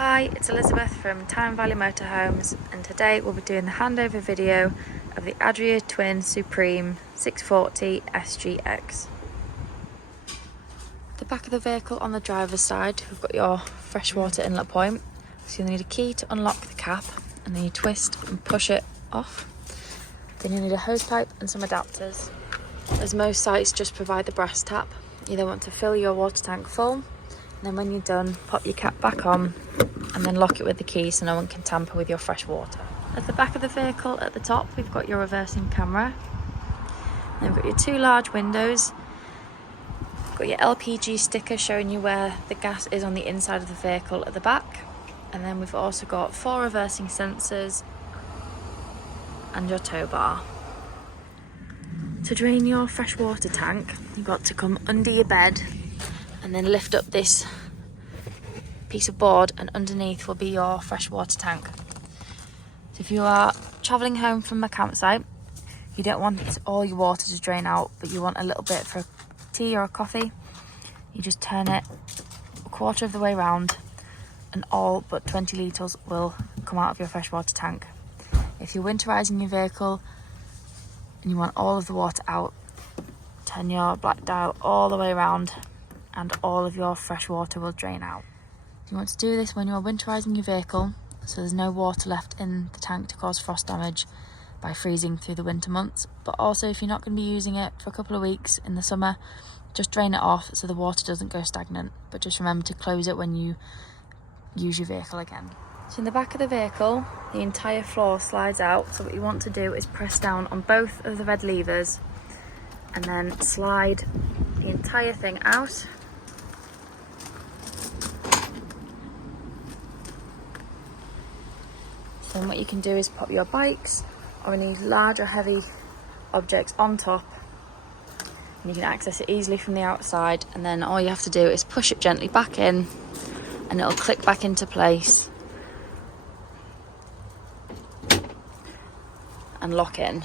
Hi, it's Elizabeth from Tyne Valley Motorhomes, and today we'll be doing the handover video of the Adria Twin Supreme 640 SGX. The back of the vehicle on the driver's side, we've got your freshwater inlet point. So you'll need a key to unlock the cap, and then you twist and push it off. Then you'll need a hose pipe and some adapters. As most sites just provide the brass tap, you then want to fill your water tank full, and then when you're done, pop your cap back on and then lock it with the key so no one can tamper with your fresh water. At the back of the vehicle at the top, we've got your reversing camera. Then we've got your two large windows. We've got your LPG sticker showing you where the gas is on the inside of the vehicle at the back. And then we've also got 4 reversing sensors and your tow bar. To drain your freshwater tank, you've got to come under your bed and then lift up this piece of board, and underneath will be your freshwater tank. So if you are travelling home from a campsite, you don't want all your water to drain out, but you want a little bit for a tea or a coffee, you just turn it a quarter of the way round and all but 20 litres will come out of your freshwater tank. If you're winterising your vehicle and you want all of the water out, turn your black dial all the way around and all of your fresh water will drain out. You want to do this when you're winterising your vehicle, so there's no water left in the tank to cause frost damage by freezing through the winter months. But also, if you're not going to be using it for a couple of weeks in the summer, just drain it off so the water doesn't go stagnant. But just remember to close it when you use your vehicle again. So in the back of the vehicle, the entire floor slides out. So what you want to do is press down on both of the red levers and then slide the entire thing out. Then what you can do is pop your bikes or any large or heavy objects on top, and you can access it easily from the outside, and then all you have to do is push it gently back in and it'll click back into place and lock in.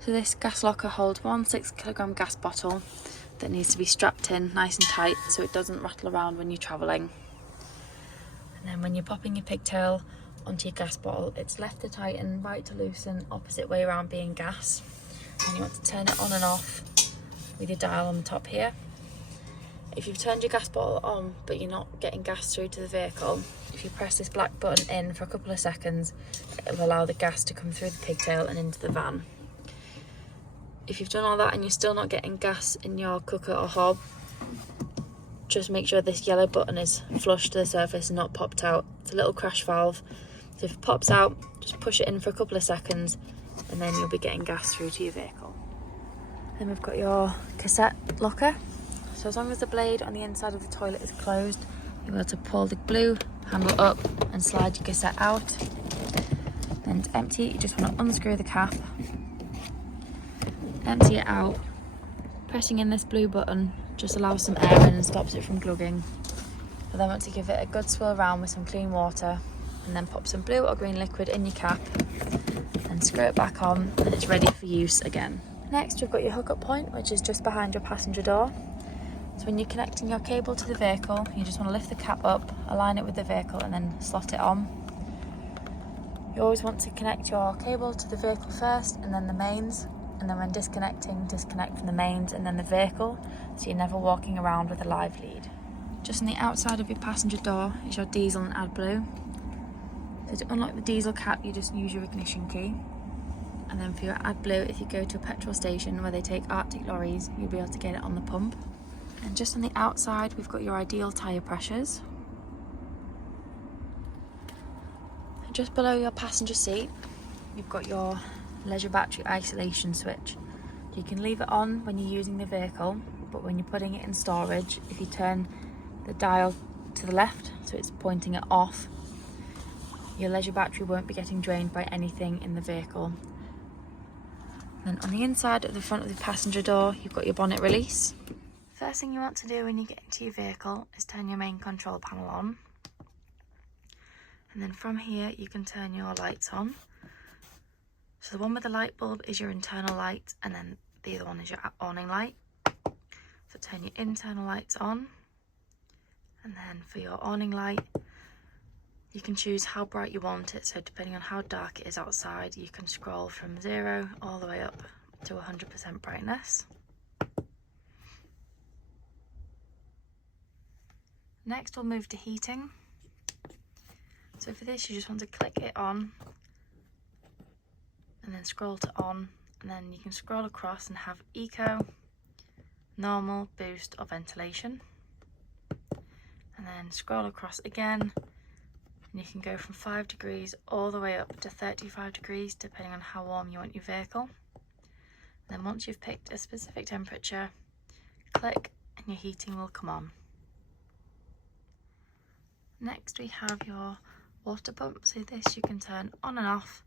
So this gas locker holds one 6kg gas bottle that needs to be strapped in nice and tight so it doesn't rattle around when you're travelling. And then when you're popping your pigtail onto your gas bottle, it's left to tighten, right to loosen, opposite way around being gas. And you want to turn it on and off with your dial on the top here. If you've turned your gas bottle on but you're not getting gas through to the vehicle, if you press this black button in for a couple of seconds, it'll allow the gas to come through the pigtail and into the van. If you've done all that and you're still not getting gas in your cooker or hob, just make sure this yellow button is flush to the surface and not popped out. It's a little crash valve, so if it pops out, just push it in for a couple of seconds and then you'll be getting gas through to your vehicle. Then we've got your cassette locker. So as long as the blade on the inside of the toilet is closed, you'll be able to pull the blue handle up and slide your cassette out. Then to empty it, you just want to unscrew the cap, empty it out. Pressing in this blue button just allows some air in and stops it from glugging. But then want to give it a good swirl around with some clean water, and then pop some blue or green liquid in your cap and screw it back on, and it's ready for use again. Next, we've got your hookup point, which is just behind your passenger door. So when you're connecting your cable to the vehicle, you just want to lift the cap up, align it with the vehicle and then slot it on. You always want to connect your cable to the vehicle first and then the mains, and then when disconnecting, disconnect from the mains and then the vehicle, so you're never walking around with a live lead. Just on the outside of your passenger door is your diesel and AdBlue. So to unlock the diesel cap, you just use your ignition key. And then for your AdBlue, if you go to a petrol station where they take Arctic lorries, you'll be able to get it on the pump. And just on the outside, we've got your ideal tyre pressures. And just below your passenger seat, you've got your leisure battery isolation switch. You can leave it on when you're using the vehicle, but when you're putting it in storage, if you turn the dial to the left, so it's pointing it off, your leisure battery won't be getting drained by anything in the vehicle. Then on the inside of the front of the passenger door, you've got your bonnet release. First thing you want to do when you get into your vehicle is turn your main control panel on. And then from here, you can turn your lights on. So the one with the light bulb is your internal light, and then the other one is your awning light. So turn your internal lights on, And then for your awning light, you can choose how bright you want it. So depending on how dark it is outside, you can scroll from 0 all the way up to 100% brightness. Next we'll move to heating. So for this you just want to click it on and then scroll to on, and then you can scroll across and have eco, normal, boost or ventilation. And then scroll across again and you can go from 5 degrees all the way up to 35 degrees depending on how warm you want your vehicle. And then once you've picked a specific temperature, click and your heating will come on. Next we have your water pump. So this you can turn on and off.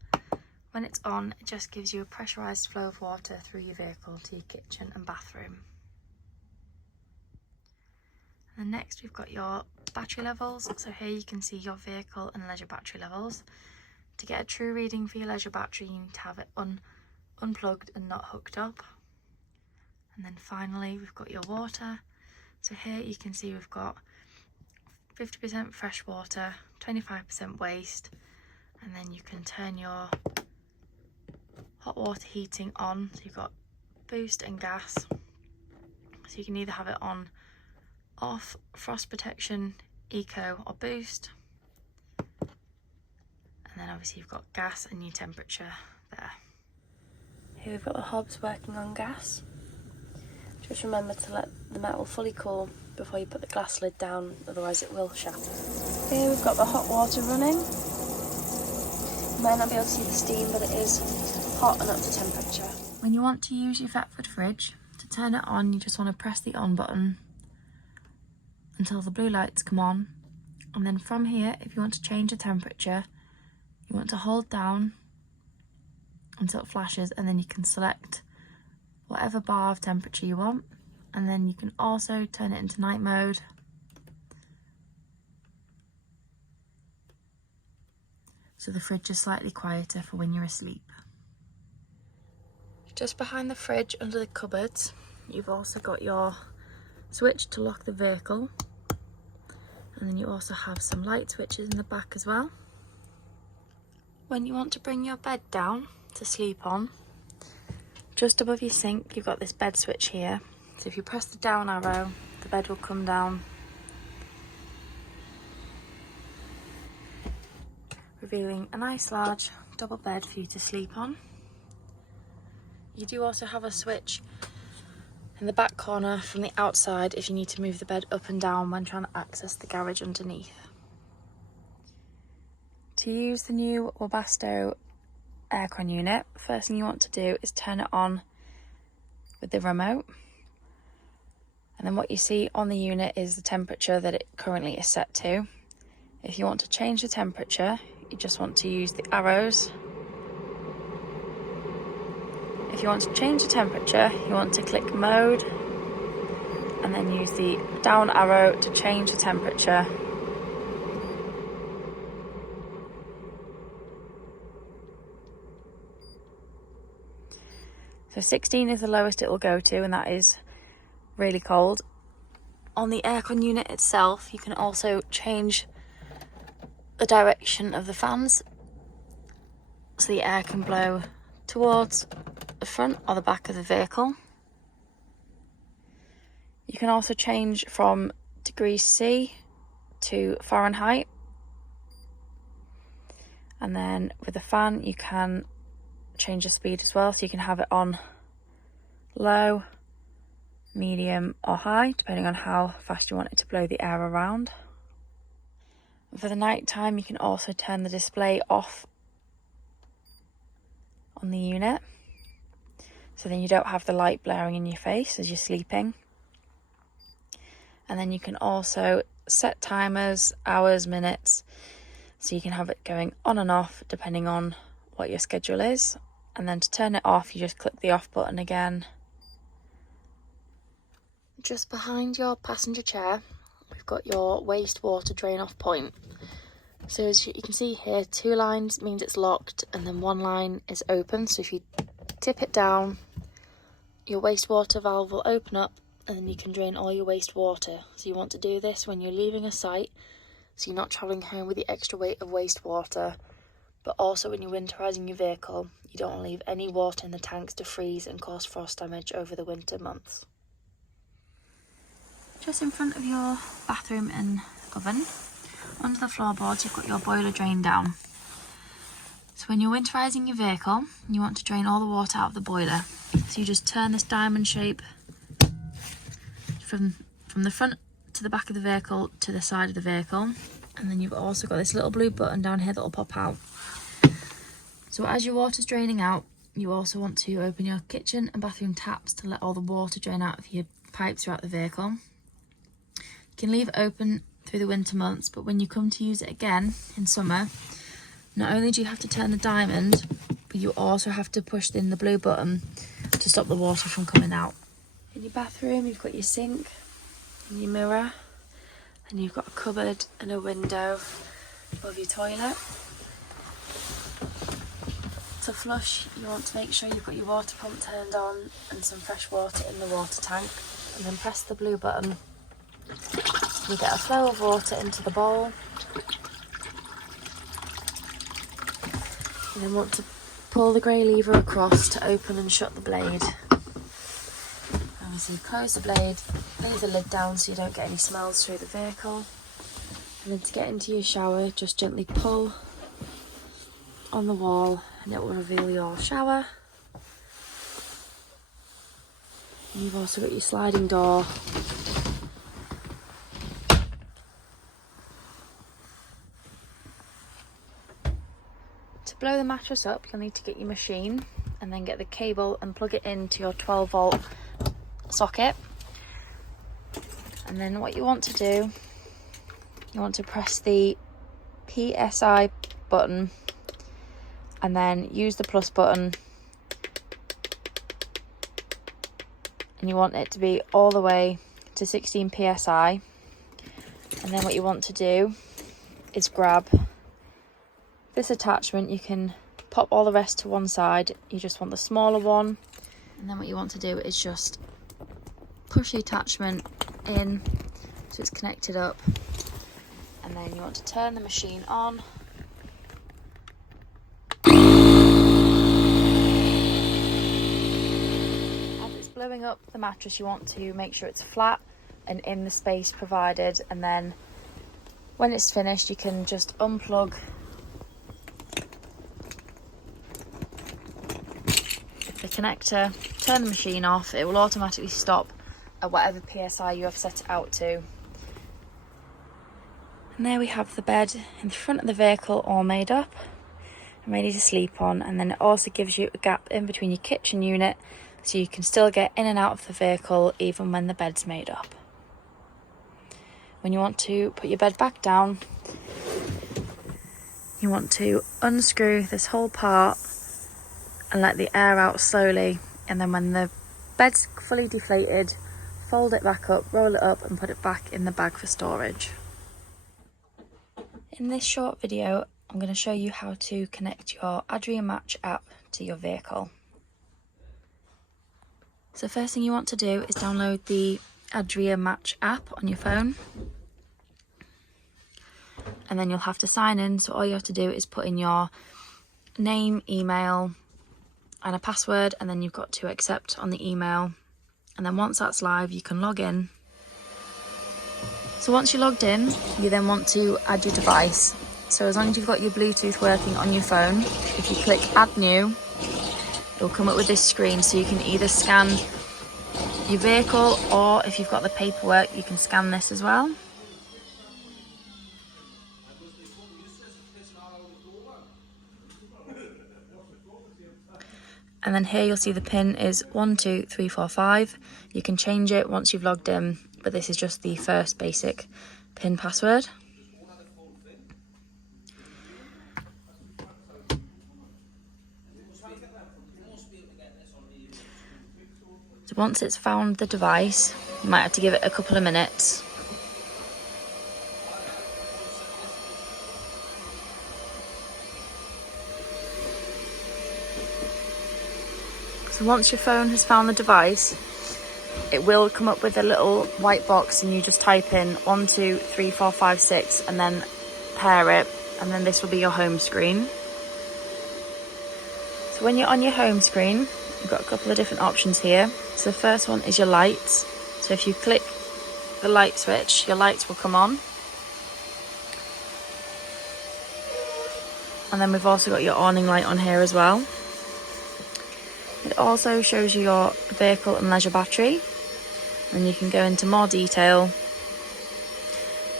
When it's on, it just gives you a pressurised flow of water through your vehicle to your kitchen and bathroom. And then next we've got your battery levels. So here you can see your vehicle and leisure battery levels. To get a true reading for your leisure battery, you need to have it unplugged and not hooked up. And then finally we've got your water. So here you can see we've got 50% fresh water, 25% waste, and then you can turn your hot water heating on. So you've got boost and gas, so you can either have it on, off, frost protection, eco or boost. And then obviously you've got gas and your temperature there. Here we've got the hobs working on gas. Just remember to let the metal fully cool before you put the glass lid down, otherwise it will shatter. Here we've got the hot water running. You might not be able to see the steam, but it is hot and up to temperature. When you want to use your Thetford fridge, to turn it on, you just want to press the on button until the blue lights come on. And then from here, if you want to change the temperature, you want to hold down until it flashes, and then you can select whatever bar of temperature you want. And then you can also turn it into night mode. So the fridge is slightly quieter for when you're asleep. Just behind the fridge under the cupboards, you've also got your switch to lock the vehicle. And then you also have some light switches in the back as well. When you want to bring your bed down to sleep on, just above your sink, you've got this bed switch here. So if you press the down arrow, the bed will come down, revealing a nice large double bed for you to sleep on. You do also have a switch in the back corner from the outside if you need to move the bed up and down when trying to access the garage underneath. To use the new Webasto aircon unit, first thing you want to do is turn it on with the remote. And then what you see on the unit is the temperature that it currently is set to. If you want to change the temperature, you just want to use the arrows. If you want to change the temperature, you want to click mode and then use the down arrow to change the temperature. So 16 is the lowest it will go to, and that is really cold. On the aircon unit itself, you can also change the direction of the fans so the air can blow towards the front or the back of the vehicle. You can also change from degrees C to Fahrenheit, and then with the fan you can change the speed as well, so you can have it on low, medium or high depending on how fast you want it to blow the air around. For the night time, you can also turn the display off on the unit, so then you don't have the light blaring in your face as you're sleeping. And then you can also set timers, hours, minutes, so you can have it going on and off depending on what your schedule is. And then to turn it off, you just click the off button again. Just behind your passenger chair, we've got your wastewater drain off point. So as you can see here, 2 lines means it's locked and then 1 line is open. So if you tip it down, your wastewater valve will open up and then you can drain all your wastewater. So you want to do this when you're leaving a site, so you're not travelling home with the extra weight of wastewater, but also when you're winterising your vehicle, you don't want to leave any water in the tanks to freeze and cause frost damage over the winter months. Just in front of your bathroom and oven, under the floorboards, you've got your boiler drain down. So when you're winterising your vehicle, you want to drain all the water out of the boiler. So you just turn this diamond shape from the front to the back of the vehicle to the side of the vehicle, and then you've also got this little blue button down here that will pop out. So as your water's draining out, you also want to open your kitchen and bathroom taps to let all the water drain out of your pipes throughout the vehicle. You can leave it open through the winter months, but when you come to use it again in summer, not only do you have to turn the diamond, but you also have to push in the blue button to stop the water from coming out. In your bathroom, you've got your sink and your mirror, and you've got a cupboard and a window above your toilet. To flush, you want to make sure you've got your water pump turned on and some fresh water in the water tank, and then press the blue button. You get a flow of water into the bowl, and then want to pull the grey lever across to open and shut the blade. Obviously close the blade, leave the lid down so you don't get any smells through the vehicle, and then to get into your shower, just gently pull on the wall and it will reveal your shower. And you've also got your sliding door. To blow the mattress up, you'll need to get your machine and then get the cable and plug it into your 12-volt socket. And then what you want to do, you want to press the PSI button and then use the plus button, and you want it to be all the way to 16 PSI. And then what you want to do is grab this attachment. You can pop all the rest to one side, you just want the smaller one, and then what you want to do is just push the attachment in so it's connected up, and then you want to turn the machine on. As it's blowing up the mattress, you want to make sure it's flat and in the space provided, and then when it's finished you can just unplug the connector, turn the machine off. It will automatically stop at whatever PSI you have set it out to. And there we have the bed in the front of the vehicle all made up and ready to sleep on, and then it also gives you a gap in between your kitchen unit so you can still get in and out of the vehicle even when the bed's made up. When you want to put your bed back down, you want to unscrew this whole part and let the air out slowly, and then when the bed's fully deflated, fold it back up, roll it up and put it back in the bag for storage. In this short video, I'm going to show you how to connect your Adria MACH app to your vehicle. So first thing you want to do is download the Adria MACH app on your phone, and then you'll have to sign in. So all you have to do is put in your name, email and a password, and then you've got to accept on the email, and then once that's live you can log in. So once you're logged in, you then want to add your device. So as long as you've got your Bluetooth working on your phone, if you click add new, it'll come up with this screen, so you can either scan your vehicle, or if you've got the paperwork you can scan this as well. And then here you'll see the pin is 12345. You can change it once you've logged in, but this is just the first basic pin password. So once it's found the device, you might have to give it a couple of minutes. So once your phone has found the device, it will come up with a little white box, and you just type in 1, 2, 3, 4, 5, 6 and then pair it, and then this will be your home screen. So when you're on your home screen, you've got a couple of different options here. So the first one is your lights. So if you click the light switch, your lights will come on. And then we've also got your awning light on here as well. It also shows you your vehicle and leisure battery, and you can go into more detail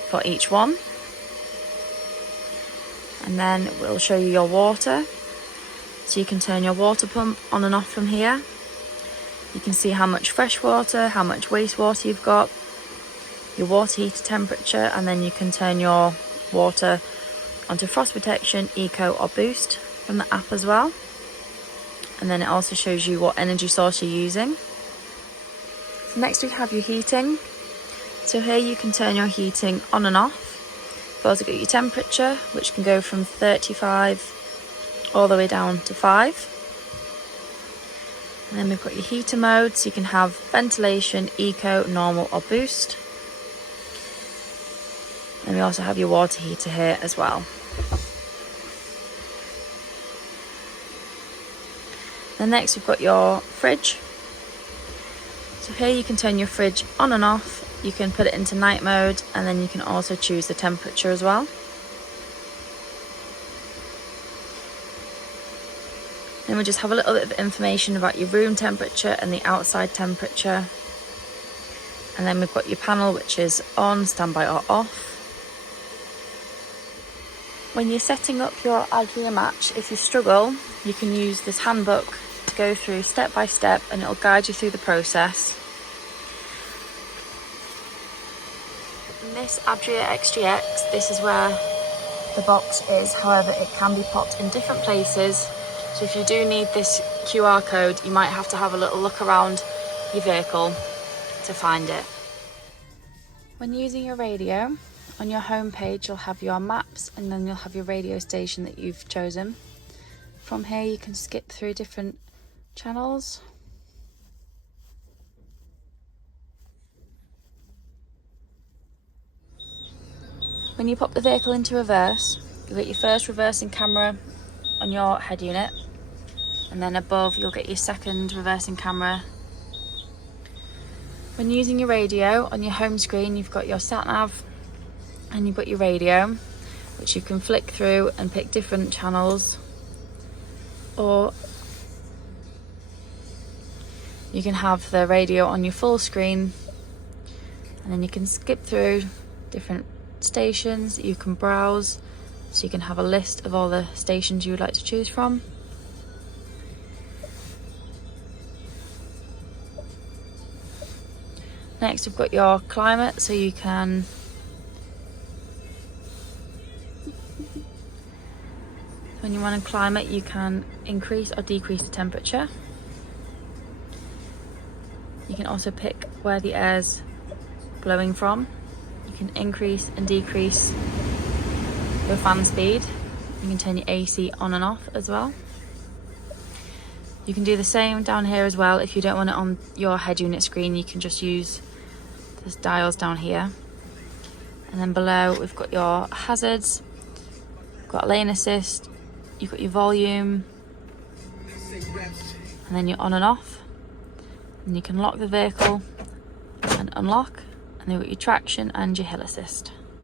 for each one. And then we'll show you your water. So you can turn your water pump on and off from here. You can see how much fresh water, how much wastewater you've got, your water heater temperature, and then you can turn your water onto frost protection, eco or boost from the app as well. And then it also shows you what energy source you're using. So next we have your heating. So here you can turn your heating on and off. You've also got your temperature, which can go from 35 all the way down to 5. And then we've got your heater mode, so you can have ventilation, eco, normal or boost. And we also have your water heater here as well. Then next we've got your fridge. So here you can turn your fridge on and off. You can put it into night mode, and then you can also choose the temperature as well. Then we just have a little bit of information about your room temperature and the outside temperature. And then we've got your panel, which is on, standby or off. When you're setting up your Adria MACH, if you struggle, you can use this handbook to go through step by step, and it'll guide you through the process. In this Adria SGX, this is where the box is. However, it can be popped in different places. So if you do need this QR code, you might have to have a little look around your vehicle to find it. When using your radio, on your home page you'll have your maps, and then you'll have your radio station that you've chosen. From here you can skip through different channels. When you pop the vehicle into reverse, you'll get your first reversing camera on your head unit, and then above you'll get your second reversing camera. When using your radio, on your home screen you've got your sat nav and you've got your radio, which you can flick through and pick different channels, or you can have the radio on your full screen, and then you can skip through different stations. You can browse, so you can have a list of all the stations you would like to choose from. Next we've got your climate, so you can when you want to climate, you can increase or decrease the temperature. You can also pick where the air's blowing from. You can increase and decrease your fan speed. You can turn your AC on and off as well. You can do the same down here as well. If you don't want it on your head unit screen, you can just use the dials down here. And then below we've got your hazards, we've got lane assist, you've got your volume, and then your on and off. And you can lock the vehicle and unlock, and then you've got your traction and your hill assist.